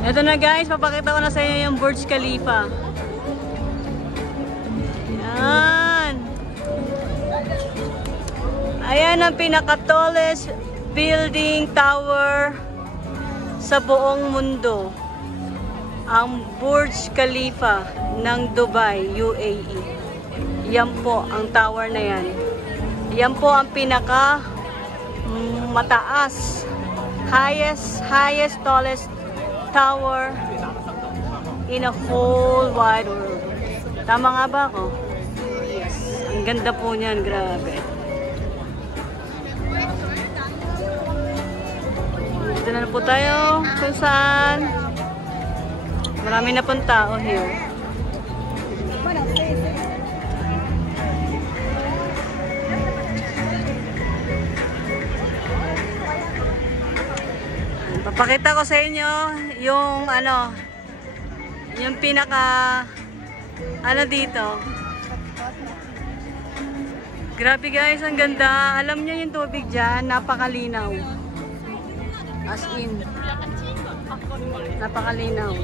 Ito na guys, papakita ko na sa inyo yung Burj Khalifa. Yan. Ayan ang pinaka-tallest building tower sa buong mundo. Ang Burj Khalifa ng Dubai, UAE. Yan po ang tower na yan. Yan po ang pinaka mataas, highest, tallest tower in a whole wide world. Tama nga ba ako? Yes. Ang ganda po niyan, grabe. Dito na po tayo kung saan marami na pong tao here. Papakita ko sa inyo yung yung pinaka dito. Grabe guys, ang ganda. Alam niyo yung tubig diyan, napakalinaw. As in, napakalinaw.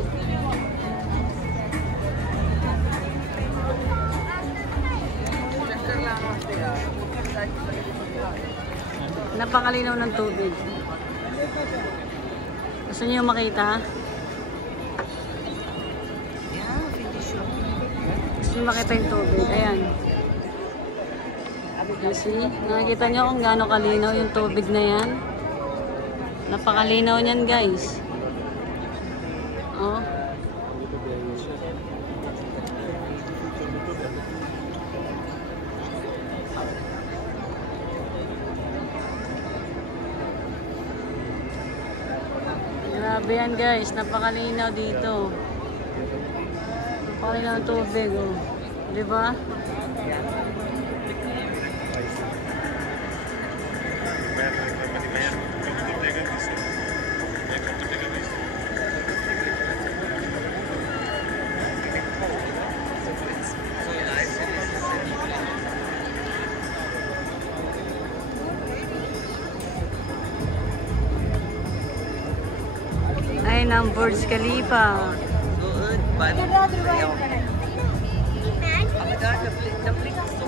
Napakalinaw ng tubig. Gusto niyo makita? Gusto niyo makita yung tubig? Ayan. You see? Nakikita niyo kung gaano kalinaw yung tubig na yan? Napakalinaw niyan guys. Oh. Grabe yan guys, napakalinaw dito. Napakalinaw ng tubig, oh. Diba? Ay, ng Burj Khalifa. Good, but oh my God, the plate is so